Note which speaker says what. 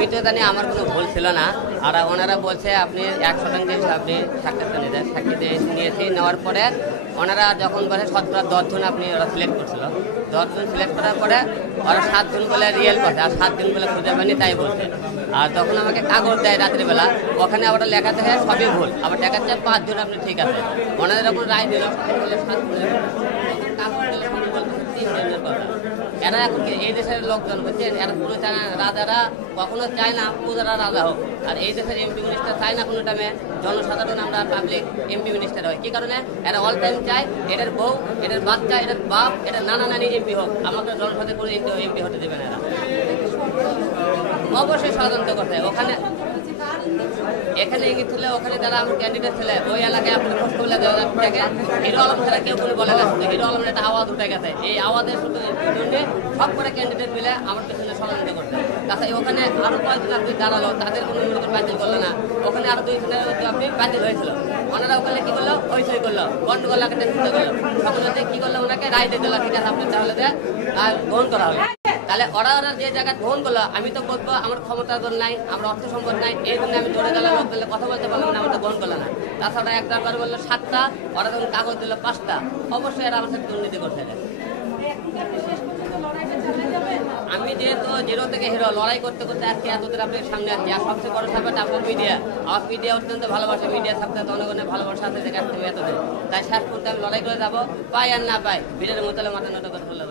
Speaker 1: আমি তো জানি আমার কোনো ভুল ছিল না। আর ওনারা বলছে আপনি এক শতাংশ আপনি সাক্ষাৎকার নিয়ে সাক্ষী দিয়ে নিয়েছি নেওয়ার পরে ওনারা যখন বলে শতকরা দশজন আপনি ওরা সিলেক্ট করছিল। দশজন সিলেক্ট করার পরে ওরা সাতজন বলে রিয়েল কথা আর সাতজন বলে খুঁজে পায়নি তাই বলছে। আর তখন আমাকে কাগজ দেয় রাত্রিবেলা ওখানে আবার লেখা থাকে সবই ভুল। আবার দেখাচ্ছে পাঁচজন আপনি ঠিক আছে ওনাদের যখন রায় দিল সাত বলে সাত বলে, তখন কাগজ দিল কথা। এরা এখন কি এই দেশের লোকজন বুঝছেন এরা কোনো চায় না রাজারা কখনো চায় না প্রজারা রাজা হোক। আর এই দেশের এমপি মিনিস্টার চায় না কোনো টাইমে জনসাধারণ আমরা পাবলিক এমপি মিনিস্টার হয়। কি কারণে? এরা অল টাইম চায় এটার বউ এটার বাচ্চা এটার বাপ এটা নানা নানি এমপি হোক। আমাকে জনসাধারণ কোনো এমপি হতে দেবে না এরা। অবশ্যই ষড়যন্ত্র করতে ওখানে এখানে ইঙ্গিত ছিল ওখানে যারা আমার ক্যান্ডিডেট ছিল, ওই এলাকায় আপনি খোঁজ করলে দেখে হিরো আলম ছাড়া কেউ কোনো বলে না। শুধু হিরো আলমের একটা আওয়াজ উঠে গেছে। এই আওয়াজের শুধু সব করে ক্যান্ডিডেট মিলে আমার পেছনে ষড়যন্ত্র করতে তাছাড়া ওখানে আরও কয়েকজন আপনি দাঁড়াল, তাদের কোনো মনে বাতিল করল না। ওখানে আরও দুই জনের আপনি বাতিল হয়েছিল। ওনারা ওখানে কি করল? ওই সই করল। গন্ডগোল লাগাতে করল। সকলে কি করল? ওনাকে রায় দিয়ে দিল ঠিক আছে, আপনি তাহলে গ্রহণ করা হবে। তাহলে ওরা ওরা যে জায়গায় গ্রহণ করল, আমি তো বলব আমার ক্ষমতা নাই, আমার অর্থ সম্পদ নাই, এই জন্য আমি দৌড়ে গেলাম, লোক পেলে কথা বলতে পারলাম না আমার তো গ্রহণ করল না। তাছাড়া একটা করে বলল, সাতটা। ওরা যখন কাগজ দিল, পাঁচটা। অবশ্যই এরা আমার সাথে দুর্নীতি করতে। আমি যেহেতু জিরো থেকে হিরো, লড়াই করতে করতে আজকে এতদিন আপনার সামনে আছি। আর সবচেয়ে বড় সাপোর্ট আপনার মিডিয়া। আমার মিডিয়া অত্যন্ত ভালোবাসে, মিডিয়া সাথে জনগণের ভালোবাসা আছে দেখে আসতে এতদিন তাই শেষ পর্যন্ত আমি লড়াই করে যাব, পাই আর না পাই, ভিডিওর মতো মাথা নটা কথা বললে